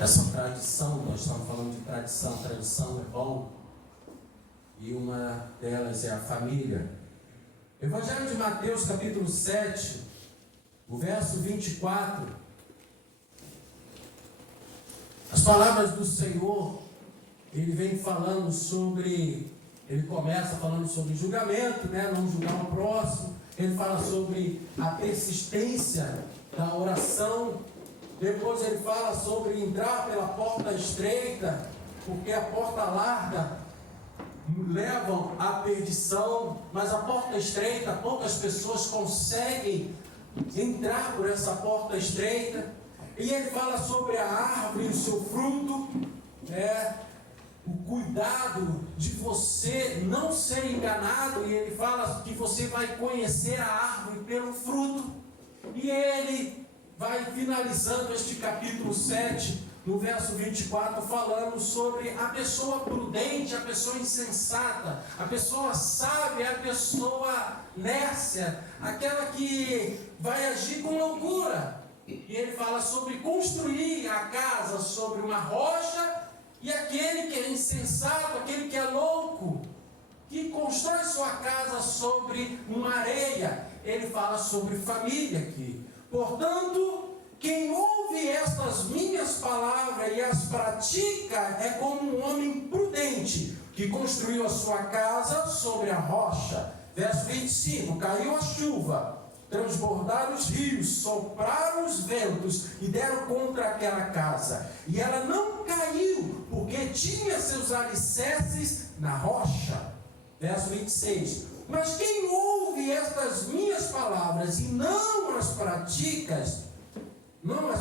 essa tradição. Nós estamos falando de tradição. Tradição é bom, e uma delas é a família. Evangelho de Mateus, capítulo 7, o verso 24. As palavras do Senhor, ele vem falando sobre, ele começa falando sobre julgamento, não julgar o próximo. Ele fala sobre a persistência da oração. Depois ele fala sobre entrar pela porta estreita, porque a porta larga levam à perdição, mas a porta estreita, poucas pessoas conseguem entrar por essa porta estreita. E ele fala sobre a árvore e o seu fruto, o cuidado de você não ser enganado. E ele fala que você vai conhecer a árvore pelo fruto. E ele vai finalizando este capítulo 7, no verso 24, falando sobre a pessoa prudente, a pessoa insensata, a pessoa sábia, a pessoa nércia, aquela que vai agir com loucura. E ele fala sobre construir a casa sobre uma rocha, e aquele que é insensato, aquele que é louco, que constrói sua casa sobre uma areia. Ele fala sobre família aqui. Portanto, quem ouve estas minhas palavras e as pratica é como um homem prudente, que construiu a sua casa sobre a rocha. Verso 25, caiu a chuva, transbordaram os rios, sopraram os ventos e deram contra aquela casa. E ela não caiu, porque tinha seus alicerces na rocha. Verso 26, mas quem ouve estas minhas palavras e não as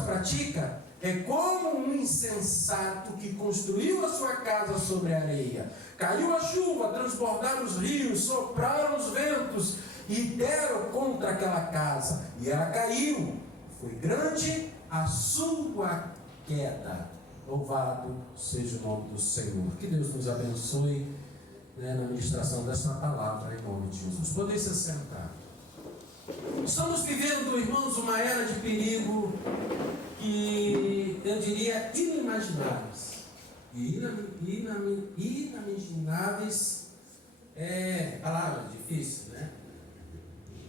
pratica, é como um insensato que construiu a sua casa sobre a areia. Caiu a chuva, transbordaram os rios, sopraram os ventos e deram contra aquela casa. E ela caiu. Foi grande a sua queda. Louvado seja o nome do Senhor. Que Deus nos abençoe na ministração dessa palavra, em nome de Jesus. Podem se sentar. Estamos vivendo, irmãos, uma era de perigo que eu diria inimagináveis. E inimagináveis é palavra difícil, né?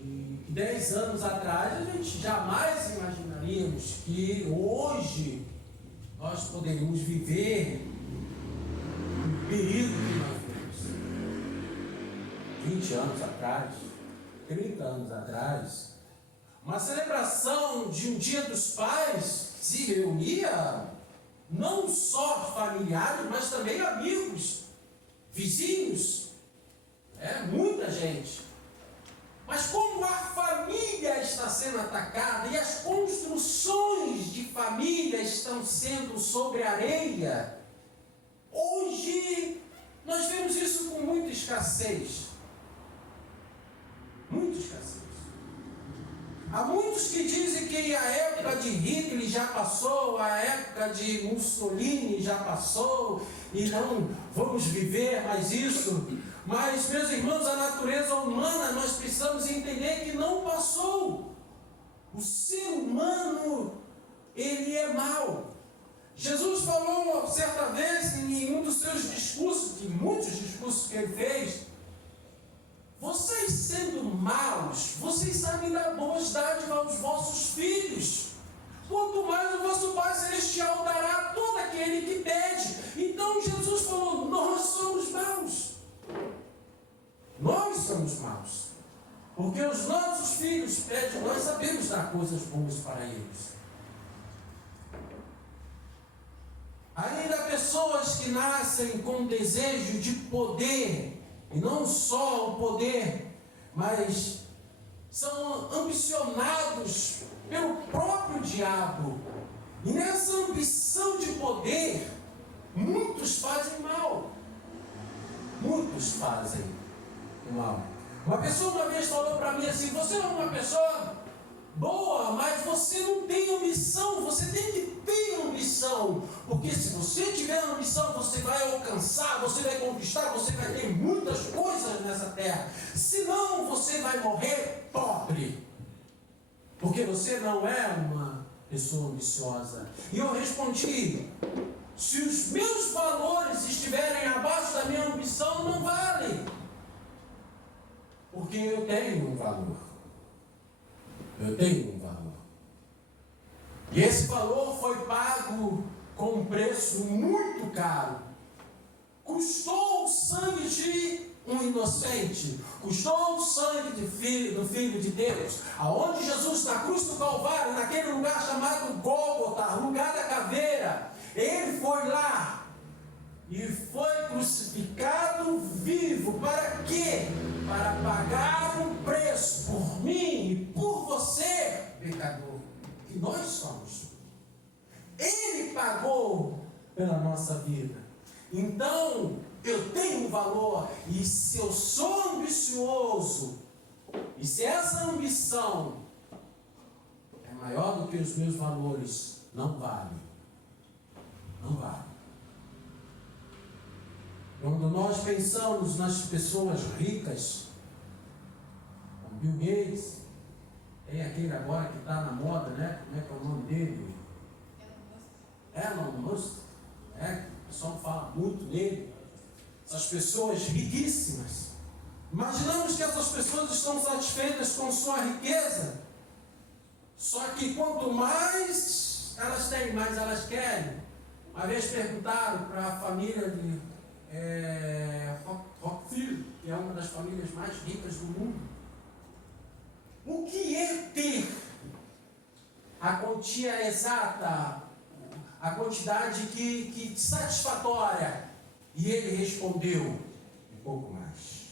E 10 anos atrás a gente jamais imaginaríamos que hoje nós poderíamos viver o perigo que nós vivemos. 20 anos atrás, 30 anos atrás, uma celebração de um Dia dos Pais se reunia não só familiares, mas também amigos, vizinhos, muita gente. Mas como a família está sendo atacada e as construções de família estão sendo sobre areia, hoje nós vemos isso com muita escassez. Muita escassez. Há muitos que dizem que a época de Hitler já passou, a época de Mussolini já passou, e não vamos viver mais isso. Mas, meus irmãos, a natureza humana, nós precisamos entender que não passou. O ser humano, ele é mau. Jesus falou certa vez em um dos seus discursos, de muitos discursos que ele fez: vocês sendo maus, vocês sabem dar boas dádivas aos vossos filhos. Quanto mais o vosso Pai Celestial dará a todo aquele que pede. Então Jesus falou: nós somos maus. Nós somos maus. Porque os nossos filhos pedem, nós sabemos dar coisas boas para eles. Ainda há pessoas que nascem com desejo de poder, e não só o poder, mas são ambicionados pelo próprio diabo. E nessa ambição de poder, muitos fazem mal. Muitos fazem mal. Uma pessoa uma vez falou para mim assim: você é uma pessoa boa, mas você não tem ambição. Você tem que ter ambição, porque se você tiver ambição, você vai alcançar, você vai conquistar, você vai ter muitas coisas nessa terra. Senão você vai morrer pobre, porque você não é uma pessoa ambiciosa? E eu respondi: se os meus valores estiverem abaixo da minha ambição, não vale. Porque eu tenho um valor. Eu tenho um valor. E esse valor foi pago com um preço muito caro. Custou o sangue de um inocente. Custou o sangue do Filho de Deus. Aonde Jesus, na cruz do Calvário, naquele lugar chamado Gólgota, lugar da caveira, ele foi lá e foi crucificado vivo. Para quê? Para pagar um preço por mim e por você, pecador, que nós somos. Ele pagou pela nossa vida. Então, eu tenho um valor. E se eu sou ambicioso, e se essa ambição é maior do que os meus valores, não vale. Não vale. Quando nós pensamos nas pessoas ricas, como Bill Gates, tem aquele agora que está na moda, né? Como é que é o nome dele? Elon Musk. O pessoal fala muito nele. Essas pessoas riquíssimas. Imaginamos que essas pessoas estão satisfeitas com sua riqueza. Só que quanto mais elas têm, mais elas querem. Uma vez perguntaram para a família de Rockefeller, que é uma das famílias mais ricas do mundo, o que é ter a quantia exata, a quantidade que satisfatória? E ele respondeu: um pouco mais.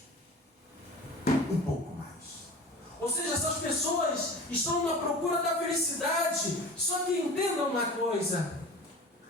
Um pouco mais. Ou seja, essas pessoas estão na procura da felicidade. Só que entendam uma coisa: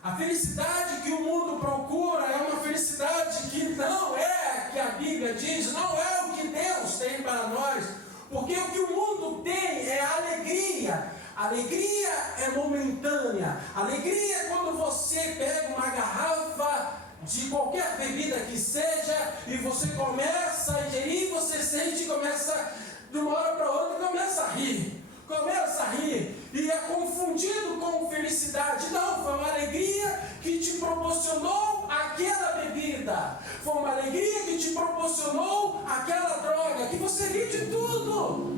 a felicidade que o mundo procura é uma felicidade que não é que a Bíblia diz, não é o que Deus tem para nós. Porque o que o mundo tem é alegria. Alegria é momentânea. Alegria é quando você pega uma garrafa de qualquer bebida que seja e você começa a ingerir, você sente, começa de uma hora para outra, começa a rir. Começa a rir e é confundido com felicidade. Não, foi uma alegria que te proporcionou aquela bebida. Foi uma alegria que te proporcionou aquela droga, que você ri de tudo.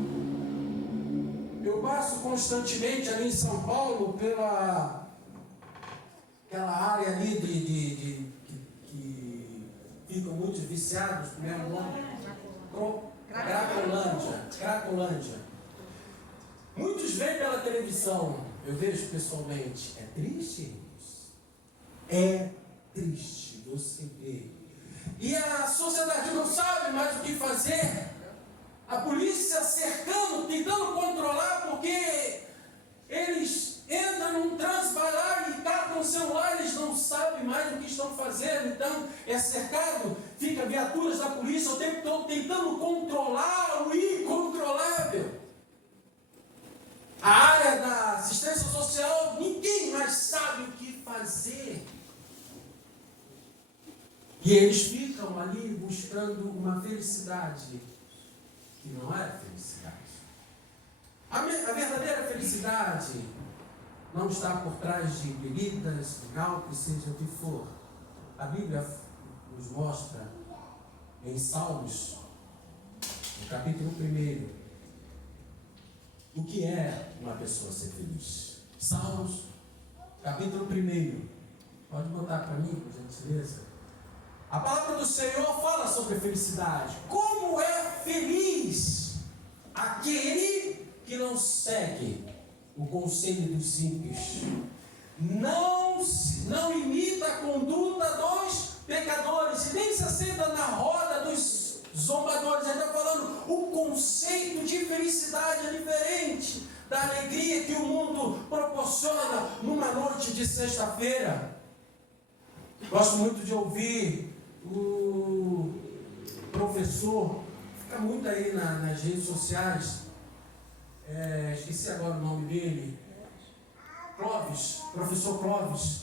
Eu passo constantemente ali em São Paulo pela aquela área ali que ficam muito viciados, primeiro nome, Cracolândia. Muitos veem pela televisão, eu vejo pessoalmente. É triste isso. É triste você ver. E a sociedade não sabe mais o que fazer. A polícia cercando, tentando controlar, porque eles entram num trânsito, vai lá e catam o celular, eles não sabem mais o que estão fazendo. Então é cercado, fica viaturas da polícia o tempo todo tentando controlar o incontrolável. A área da assistência social, ninguém mais sabe o que fazer. E eles ficam ali buscando uma felicidade que não é felicidade. A verdadeira felicidade não está por trás de bebidas, de álcool, seja o que for. A Bíblia nos mostra em Salmos, no capítulo 1, o que é uma pessoa ser feliz. Salmos, capítulo 1. Pode botar para mim, por gentileza. A palavra do Senhor fala sobre felicidade. Como é feliz aquele que não segue o conselho dos ímpios, não imita a conduta dos pecadores, e nem se assenta na roda dos zombadores. Ele está falando, o conceito de felicidade é diferente da alegria que o mundo proporciona numa noite de sexta-feira. Gosto muito de ouvir o professor, fica muito aí nas redes sociais, esqueci agora o nome dele, professor Clóvis.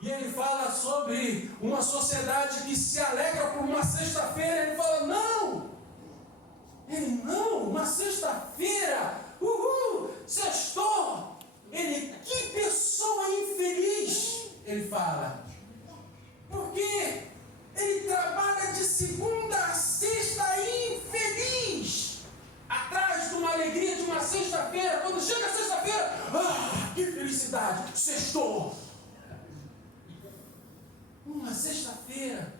E ele fala sobre uma sociedade que se alegra por uma sexta-feira. Ele fala, não, uma sexta-feira, sextou. que pessoa infeliz, ele fala. Porque ele trabalha de segunda a sexta infeliz, atrás de uma alegria de uma sexta-feira. Quando chega a sexta-feira, que felicidade, sextou. Uma sexta-feira.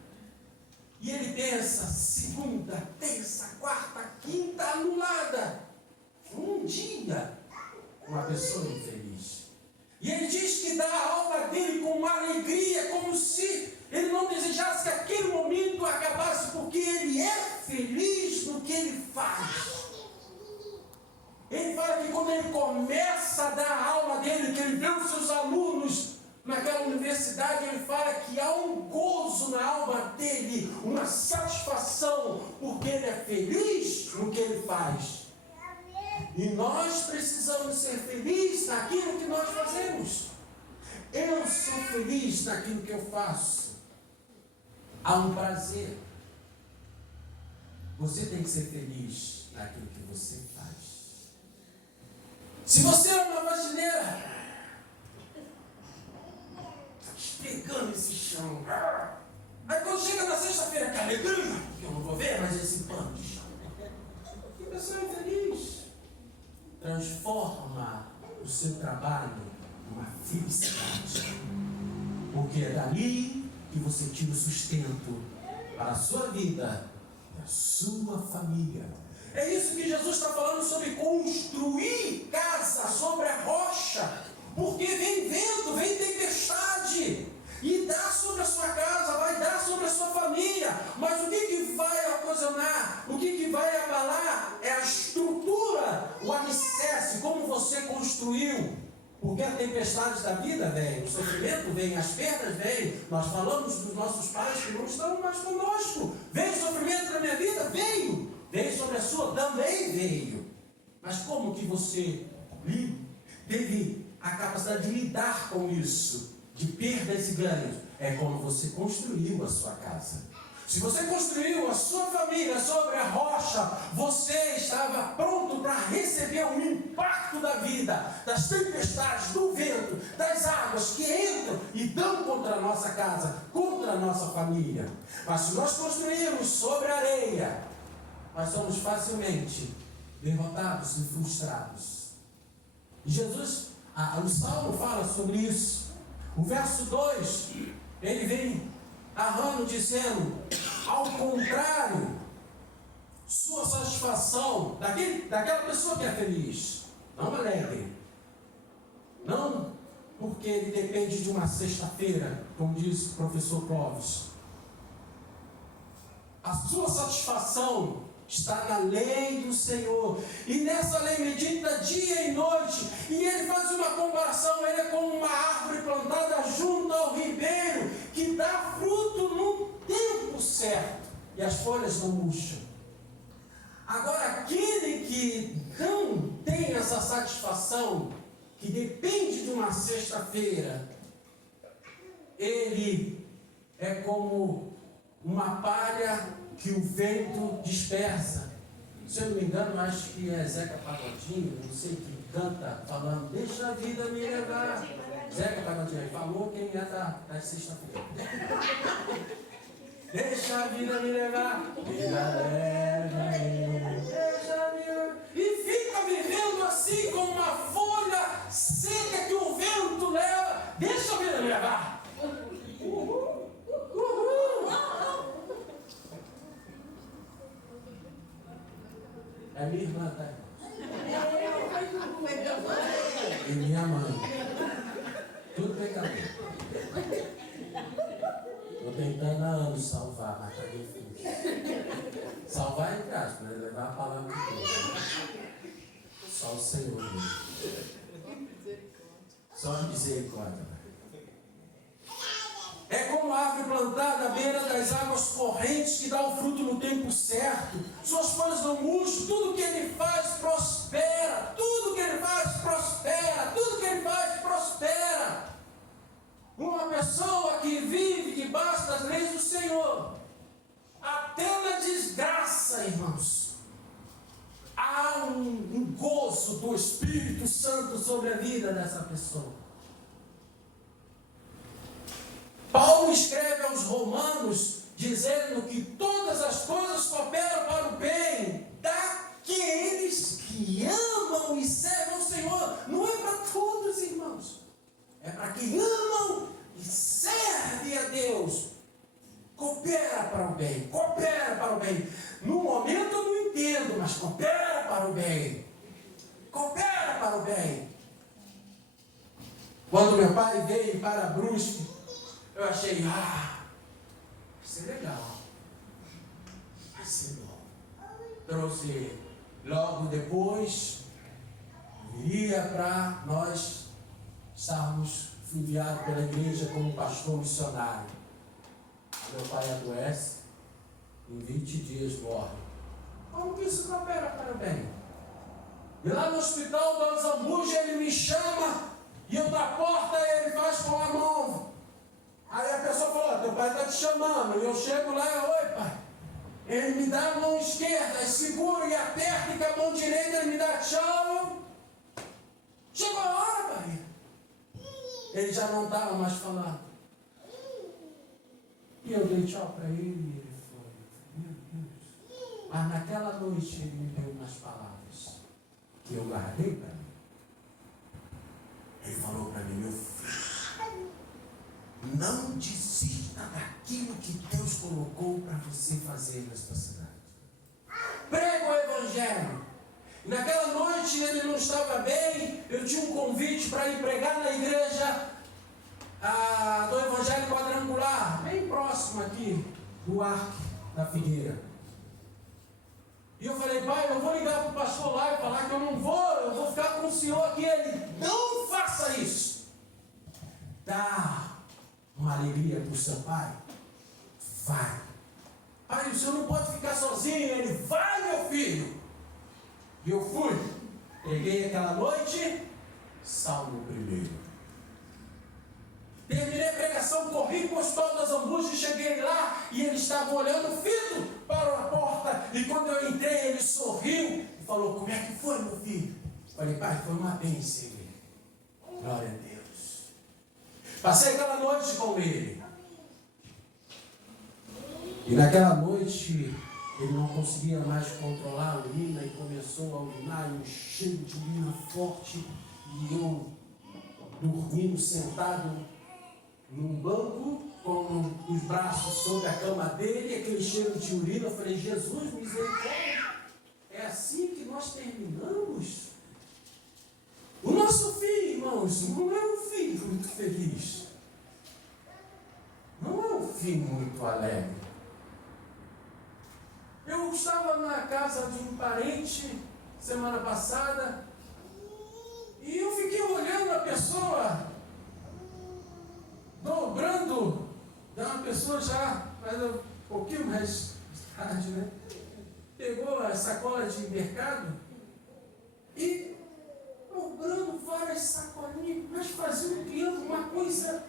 E ele pensa, segunda, terça, quarta, quinta, anulada. Um dia, uma pessoa infeliz. E ele diz que dá a alma dele com uma alegria, como se ele não desejasse que aquele momento acabasse, porque ele é feliz no que ele faz. Ele fala que quando ele começa a dar a alma dele, que ele vê os seus alunos naquela universidade, ele fala que há um gozo na alma dele, uma satisfação, porque ele é feliz no que ele faz. E nós precisamos ser felizes naquilo que nós fazemos. Eu sou feliz naquilo que eu faço. Há um prazer. Você tem que ser feliz naquilo que você faz. Se você é uma faxineira, esfregando esse chão, aí quando chega na sexta-feira, que alegria, que eu não vou ver mais esse pano de chão. Que pessoa infeliz. Transforma o seu trabalho numa felicidade. Porque é dali que você tira o sustento para a sua vida e a sua família. É isso que Jesus está falando sobre construir casa sobre a rocha. Porque vem vento, vem tempestade. E dá sobre a sua casa, vai dar sobre a sua família. Mas o que vai ocasionar? O que vai abalar? É a estrutura, o alicerce, como você construiu. Porque a tempestade da vida vem, o sofrimento vem, as perdas vêm. Nós falamos dos nossos pais que não estão mais conosco. Veio sofrimento na minha vida? Veio. Veio sobre a sua? Também veio. Mas como que você teve a capacidade de lidar com isso? De perdas e ganhos, é como você construiu a sua casa. Se você construiu a sua família sobre a rocha, você estava pronto para receber o impacto da vida, das tempestades, do vento, das águas que entram e dão contra a nossa casa, contra a nossa família. Mas se nós construirmos sobre a areia, nós somos facilmente derrotados e frustrados. E Jesus, o Salmo fala sobre isso. O verso 2, ele vem narrando, dizendo, ao contrário, sua satisfação, daquela pessoa que é feliz, não alegre, não porque ele depende de uma sexta-feira, como diz o professor Clóvis. A sua satisfação está na lei do Senhor, e nessa lei medita dia e noite. E ele faz uma comparação, ele é como uma árvore plantada junto ao ribeiro, que dá fruto no tempo certo, e as folhas não murcham. Agora, aquele que não tem essa satisfação, que depende de uma sexta-feira, ele é como uma palha que o vento dispersa. Se eu não me engano, acho que é Zeca Pagodinho, não sei, que canta falando, deixa a vida me levar. Zeca Pagodinho falou quem é da sexta-feira. Deixa a vida me levar, vida leva, e fica vivendo assim como uma folha seca que o vento leva. Deixa a vida me levar. Uhul, uhul. É minha irmã, tá? E minha mãe. Tudo pecador. Estou tentando há anos salvar, mas está difícil. Salvar entre aspas, né? Levar a palavra de Deus. Só o Senhor mesmo. Só a misericórdia. É como a árvore plantada à beira das águas correntes, que dá o fruto no tempo certo. Suas folhas não murcham, tudo que ele faz prospera. Tudo que ele faz prospera. Tudo que ele faz prospera. Uma pessoa que vive debaixo das leis do Senhor, até na desgraça, irmãos, há um gozo do Espírito Santo sobre a vida dessa pessoa. Paulo escreve aos Romanos dizendo que todas as coisas cooperam para o bem daqueles que amam e servem ao Senhor. Não é para todos, irmãos. É para quem amam e servem a Deus. Coopera para o bem, coopera para o bem. No momento eu não entendo, mas coopera para o bem. Coopera para o bem. Quando meu pai veio para Brusque, eu achei, vai ser legal. Vai ser bom. Trouxe logo depois, viria para nós estarmos enviados pela igreja como pastor missionário. Meu pai adoece, em 20 dias morre. Como que isso coopera para o bem? E lá no hospital do Zambuja ele me chama, e eu da porta ele faz com a mão. Aí a pessoa falou, teu pai está te chamando. E eu chego lá e, oi pai. Ele me dá a mão esquerda, seguro e aperta, e com a mão direita ele me dá tchau. Chegou a hora, pai. Ele já não estava mais falando. E eu dei tchau para ele e ele foi. Meu Deus. Mas naquela noite ele me deu umas palavras que eu guardei para mim. Ele falou para mim, meu filho, não desista daquilo que Deus colocou para você fazer nesta cidade. Prega o Evangelho. E naquela noite ele não estava bem, eu tinha um convite para ir pregar na igreja do Evangelho Quadrangular, bem próximo aqui do Arque da Figueira. E eu falei, pai, eu vou ligar para o pastor lá e falar que eu não vou, eu vou ficar com o senhor aqui. Ele, não faça isso. Dá uma alegria para o seu pai? Vai. Pai, o senhor não pode ficar sozinho. Ele, vai, meu filho. E eu fui. Peguei aquela noite, Salmo 1. Terminei a pregação, corri para o hospital das Angústias, cheguei lá e ele estava olhando firme para a porta. E quando eu entrei, ele sorriu e falou, como é que foi, meu filho? Falei, pai, foi uma bênção. Glória a Deus. Passei aquela noite com ele. E naquela noite, ele não conseguia mais controlar a urina e começou a urinar, um cheiro de urina forte. E eu, dormindo, sentado num banco, com os braços sobre a cama dele, aquele cheiro de urina. Eu falei, Jesus, misericórdia, é assim que nós terminamos? O nosso fim, irmãos, não é um fim muito feliz. Não é um fim muito alegre. Eu estava na casa de um parente, semana passada, e eu fiquei olhando a pessoa, dobrando, é uma pessoa já, mas um pouquinho mais tarde, né? Pegou a sacola de mercado e dobrando várias sacolinhas, mas fazendo, criando uma coisa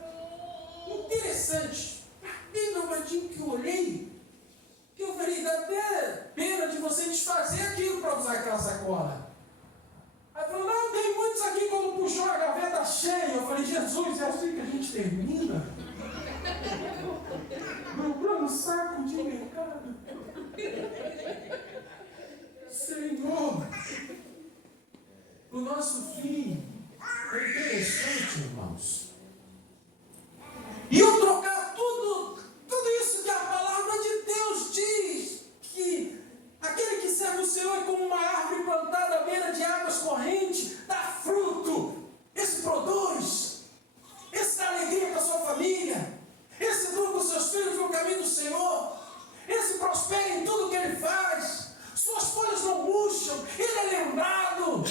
interessante. Bem dobradinho que eu olhei, que eu falei, dá até pena de você desfazer aquilo para usar aquela sacola. Aí falou, não, tem muitos aqui. Quando puxou a gaveta cheia, eu falei, Jesus, é assim que a gente termina? Dobrando saco de mercado. Senhor, o nosso fim é interessante, irmãos. E eu trocar tudo isso que a palavra de Deus diz, que aquele que serve o Senhor é como uma árvore plantada à beira de águas correntes, dá fruto, esse produz, esse dá alegria para a sua família, esse educa os seus filhos no caminho do Senhor, esse prospera em tudo que ele faz, suas folhas não murcham, ele é lembrado,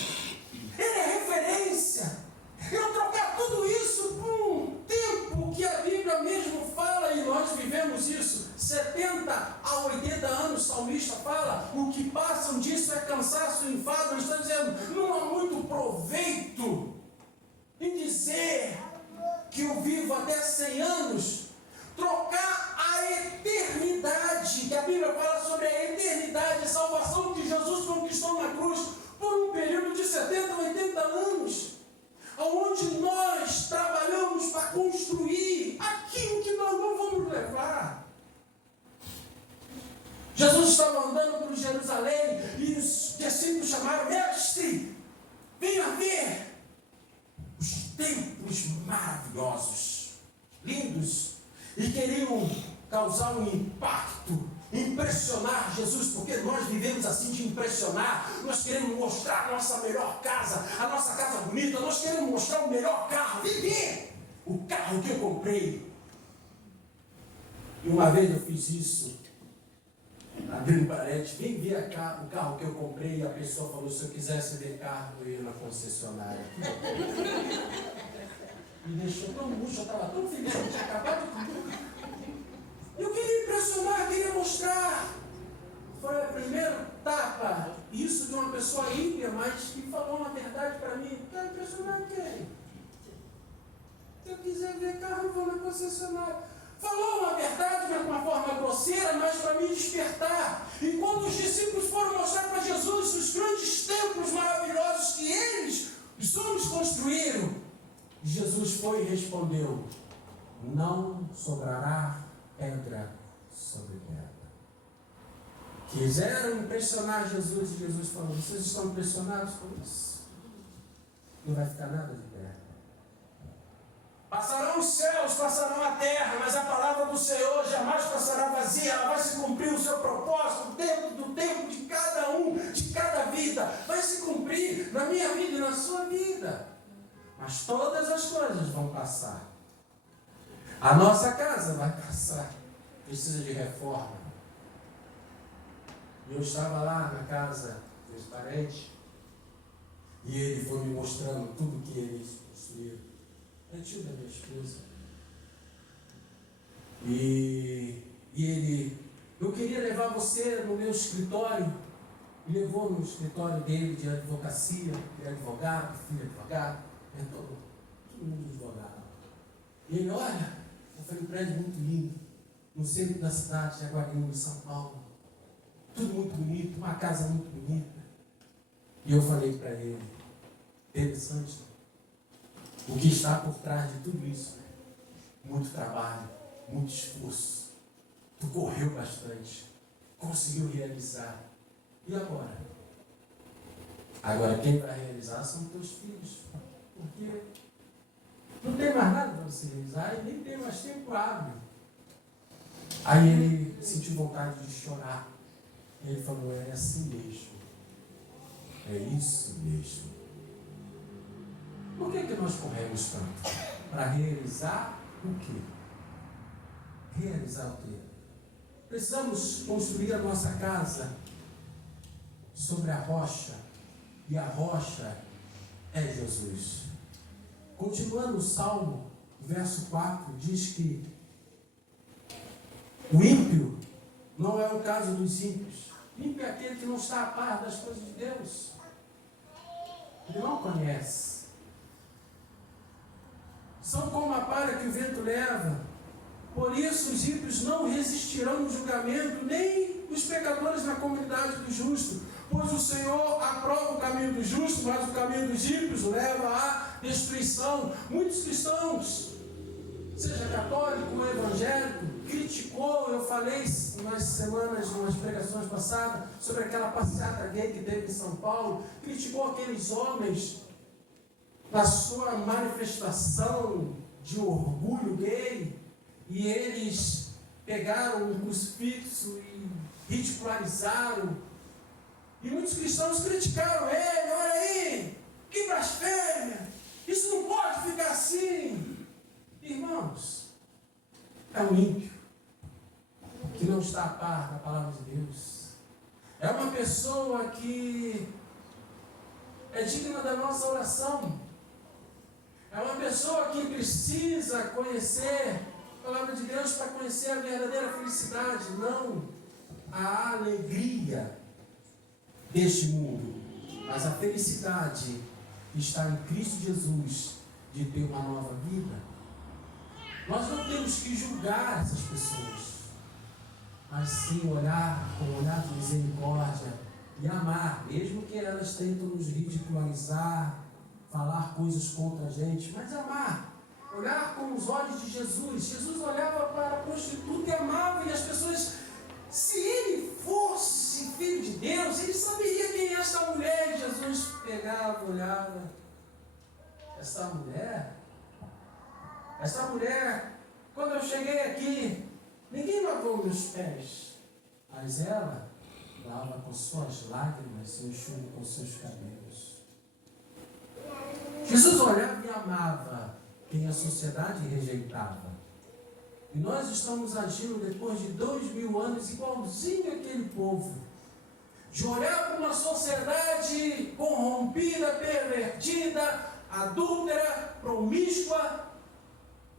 ele é referência. Eu trocar tudo isso por um tempo que a Bíblia mesmo fala, e nós vivemos isso, 70 a 80 anos, o salmista fala, o que passam disso é cansaço e enfado. Ele está dizendo, não há muito proveito em dizer que eu vivo até 100 anos, trocar a eternidade, que a Bíblia fala sobre a eternidade, a salvação que Jesus conquistou na cruz, por um período de 70, 80 anos, onde nós trabalhamos para construir aquilo que nós não vamos levar. Jesus estava andando por Jerusalém e os discípulos chamaram: mestre, venha ver os templos maravilhosos, lindos, e queriam causar um impacto, impressionar Jesus, porque nós vivemos assim de impressionar. Nós queremos mostrar a nossa melhor casa, a nossa casa bonita, nós queremos mostrar o melhor carro. Vem ver o carro que eu comprei. E uma vez eu fiz isso, abrindo parede, vem ver o carro que eu comprei, e a pessoa falou: se eu quisesse ver carro, eu ia na concessionária. Me deixou tão murcho, eu estava tão feliz que eu tinha acabado de tudo. Eu queria impressionar, queria mostrar. Foi a primeira etapa, isso de uma pessoa ímpia, mas que falou uma verdade para mim. Quero impressionar quem? Se eu quiser ver carro, eu vou na concessionária. Falou uma verdade, mas de uma forma grosseira, mas para me despertar. E quando os discípulos foram mostrar para Jesus os grandes templos maravilhosos que eles, os homens, construíram, Jesus foi e respondeu: não sobrará pedra sobre pedra. Quiseram impressionar Jesus, e Jesus falou: vocês estão impressionados com isso? Não vai ficar nada de pedra. Passarão os céus, passarão a terra, mas a palavra do Senhor jamais passará vazia. Ela vai se cumprir o seu propósito dentro do tempo de cada um, de cada vida. Vai se cumprir na minha vida e na sua vida. Mas todas as coisas vão passar. A nossa casa vai passar. Precisa de reforma. Eu estava lá na casa dos parentes e ele foi me mostrando tudo que eles construíram. É tio da minha esposa. E ele: eu queria levar você no meu escritório. Me levou no escritório dele de advocacia. Ele é advogado, filho é advogado, é todo mundo advogado. E ele: olha, foi um prédio muito lindo, no centro da cidade de Jaguariúna, de São Paulo. Tudo muito bonito, uma casa muito bonita. E eu falei para ele: interessante o que está por trás de tudo isso, né? Muito trabalho, muito esforço. Tu correu bastante, conseguiu realizar. E agora? Agora quem vai realizar são teus filhos. Porque não tem mais nada para você realizar e nem tem mais tempo hábil. Aí ele sentiu vontade de chorar. Ele falou: é assim mesmo. É isso mesmo. Por que nós corremos tanto? Para realizar o quê? Realizar o quê? Precisamos construir a nossa casa sobre a rocha. E a rocha é Jesus. Continuando o Salmo, verso 4, diz que o ímpio não é o caso dos ímpios. Ímpio é aquele que não está a par das coisas de Deus. Ele não conhece. São como a palha que o vento leva. Por isso os ímpios não resistirão no julgamento, nem os pecadores na comunidade do justo. Pois o Senhor aprova o caminho do justo, mas o caminho dos ímpios leva à destruição. Muitos cristãos, seja católico ou evangélico, criticou, eu falei nas semanas, nas pregações passadas, sobre aquela passeata gay que teve em São Paulo, criticou aqueles homens na sua manifestação de orgulho gay, e eles pegaram um crucifixo e ridicularizaram, e muitos cristãos criticaram ele: olha aí, que blasfêmia, isso não pode ficar assim. Irmãos, é um ímpio que não está a par da palavra de Deus. É uma pessoa que é digna da nossa oração. É uma pessoa que precisa conhecer a palavra de Deus para conhecer a verdadeira felicidade, não a alegria deste mundo, mas a felicidade que está em Cristo Jesus de ter uma nova vida. Nós não temos que julgar essas pessoas, mas sim olhar com um olhar de misericórdia e amar, mesmo que elas tentam nos ridicularizar, falar coisas contra a gente, mas amar. Olhar com os olhos de Jesus. Jesus olhava para a prostituta e amava, e as pessoas, se ele fosse filho de Deus, ele saberia quem é essa mulher. E Jesus pegava, olhava, essa mulher, quando eu cheguei aqui, ninguém lavou meus pés, mas ela lava com suas lágrimas e enxuga com seus cabelos. Jesus olhava e amava quem a sociedade rejeitava. E nós estamos agindo depois de 2000 anos igualzinho aquele povo. De olhar para uma sociedade corrompida, pervertida, adúltera, promíscua,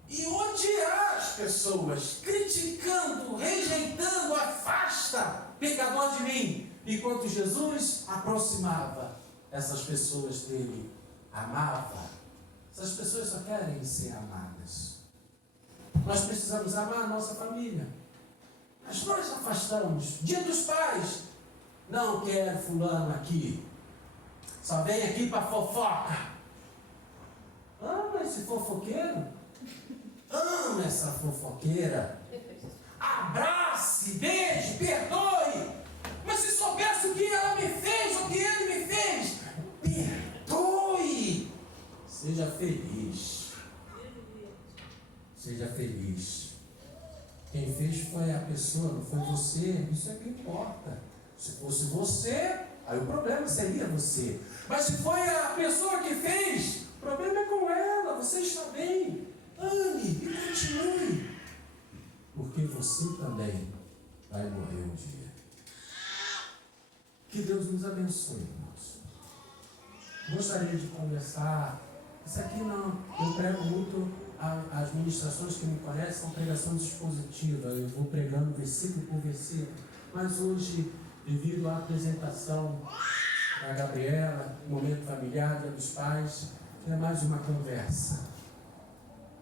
e odiar as pessoas, criticando, rejeitando, afasta pecador de mim. Enquanto Jesus aproximava essas pessoas dele, amava. Essas pessoas só querem ser amadas. Nós precisamos amar a nossa família. Mas nós afastamos. Dia dos Pais. Não quero fulano aqui. Só vem aqui para fofoca. Ama esse fofoqueiro. Ama essa fofoqueira. Abrace, beije, perdoe. Mas se soubesse o que ela me fez, o que ele me fez, perdoe. Seja feliz. Seja feliz. Quem fez foi a pessoa, não foi você. Isso é que importa. Se fosse você, aí o problema seria você. Mas se foi a pessoa que fez, o problema é com ela. Você está bem. Ame e continue. Porque você também vai morrer um dia. Que Deus nos abençoe, irmãos. Gostaria de conversar. Isso aqui não, eu prego muito, as ministrações que me conhecem são pregações expositivas. Eu vou pregando versículo por versículo. Mas hoje, devido à apresentação da Gabriela, momento familiar, Dia dos Pais, é mais uma conversa.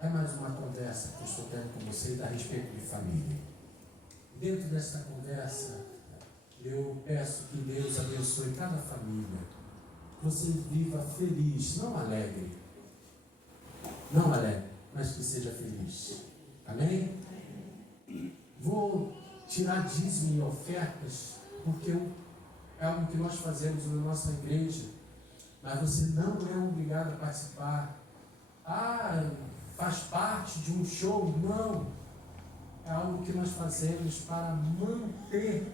É mais uma conversa que eu estou tendo com vocês a respeito de família. Dentro dessa conversa, eu peço que Deus abençoe cada família. Que você viva feliz, não alegre. Não alegre, mas que seja feliz. Amém? Vou tirar dízimo e ofertas, porque é algo que nós fazemos na nossa igreja. Mas você não é obrigado a participar. Faz parte de um show? Não. É algo que nós fazemos para manter